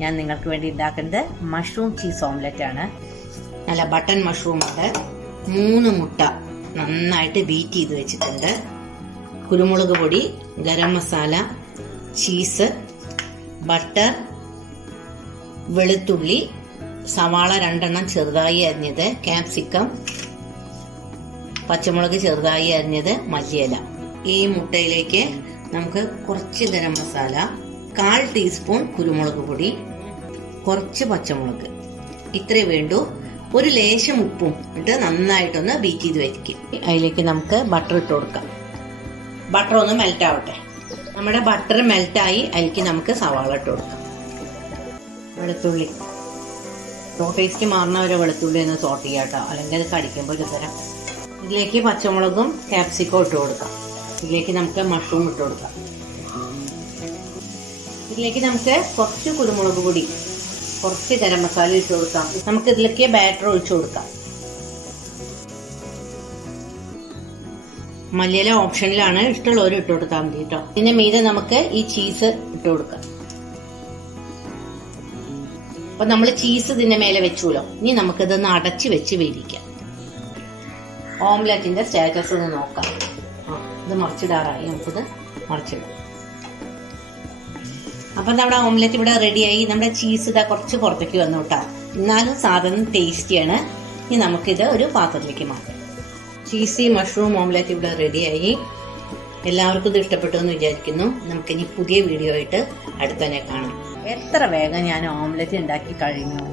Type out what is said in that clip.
ഞാൻ നിങ്ങൾക്ക് വേണ്ടി ഉണ്ടാക്കുന്നത് മഷ്റൂം ചീസ് ഓംലെറ്റ് ആണ്. നല്ല ബട്ടൺ മഷ്റൂം ഉണ്ട്. 3 മുട്ട നന്നായിട്ട് ബീറ്റ് ചെയ്ത് വെച്ചിട്ടുണ്ട്. കുരുമുളക് പൊടി, ഗരം മസാല, ചീസ്, ബട്ടർ, വെളുത്തുള്ളി, സവാള 2 എണ്ണം ചെറുതായി അരിഞ്ഞത്, ക്യാപ്സിക്കം, പച്ചമുളക് ചെറുതായി അരിഞ്ഞത്, മല്ലിയില. ഈ മുട്ടയിലേക്ക് നമുക്ക് കുറച്ച് ഗരം മസാല, 1/4 ടീസ്പൂൺ കുരുമുളക് പൊടി, കുറച്ച് പച്ചമുളക്, ഇത്രേ വേണ്ടൂ. ഒരു ലേശം ഉപ്പും ഇട്ട് നന്നായിട്ടൊന്ന് ബീറ്റ് ചെയ്ത് വെക്കും. അതിലേക്ക് നമുക്ക് ബട്ടർ ഇട്ട് കൊടുക്കാം. ബട്ടർ ഒന്ന് മെൽറ്റ് ആവട്ടെ. നമ്മുടെ ബട്ടർ മെൽറ്റായി അതിലേക്ക് നമുക്ക് സവാള ഇട്ട് കൊടുക്കാം. വെളുത്തുള്ളി ടേസ്റ്റ് മാറുന്നവരെ വെളുത്തുള്ളി ഒന്ന് സോട്ട് ചെയ്യാട്ടോ, അല്ലെങ്കിൽ അത് കടിക്കുമ്പോൾ ഒരു തരം. ഇതിലേക്ക് പച്ചമുളകും ക്യാപ്സിക്കവും ഇട്ട് കൊടുക്കാം. ഇതിലേക്ക് നമുക്ക് മഷ്റൂം ഇട്ട് കൊടുക്കാം. ഇതിലേക്ക് നമുക്ക് കുറച്ച് കുരുമുളക് പൊടി, കുറച്ച് ഗരം മസാല ഇട്ട് കൊടുക്കാം. നമുക്ക് ഇതിലേക്ക് ബാറ്റർ ഒഴിച്ചു കൊടുക്കാം. മല്ലിയില ഓപ്ഷനിലാണ്, ഇഷ്ടമുള്ളവർ ഇട്ട് കൊടുത്താൽ മതി കേട്ടോ. ഇതിന്റെ മീതെ നമുക്ക് ഈ ചീസ് ഇട്ട് കൊടുക്കാം. അപ്പൊ നമ്മൾ ചീസ് ഇതിന്റെ മേലെ വെച്ചുല്ലോ. ഇനി നമുക്കിതൊന്ന് അടച്ചു വെച്ച് വേവിക്കാം. ഓംലെറ്റിന്റെ സ്റ്റാറ്റസ് ഒന്ന് നോക്കാം. ഇത് മറിച്ചിടാറായി, നമുക്കിത് മറിച്ചിടാം. അപ്പൊ നമ്മുടെ ഓംലെറ്റ് ഇവിടെ റെഡിയായി. നമ്മുടെ ചീസ് ഇതാ കുറച്ച് പുറത്തേക്ക് വന്നു കേട്ടോ. എന്നാലും സാധനം ടേസ്റ്റിയാണ്. ഇനി നമുക്കിത് ഒരു പാത്രത്തിലേക്ക് മാറ്റാം. ചീസി മഷ്റൂം ഓംലെറ്റ് ഇവിടെ റെഡിയായി. എല്ലാവർക്കും ഇത് ഇഷ്ടപ്പെട്ടു എന്ന് വിചാരിക്കുന്നു. നമുക്കിനി പുതിയ വീഡിയോ ആയിട്ട് അടുത്തന്നെ കാണാം. എത്ര വേഗം ഞാൻ ഓംലെറ്റ് ഉണ്ടാക്കി കഴിഞ്ഞു.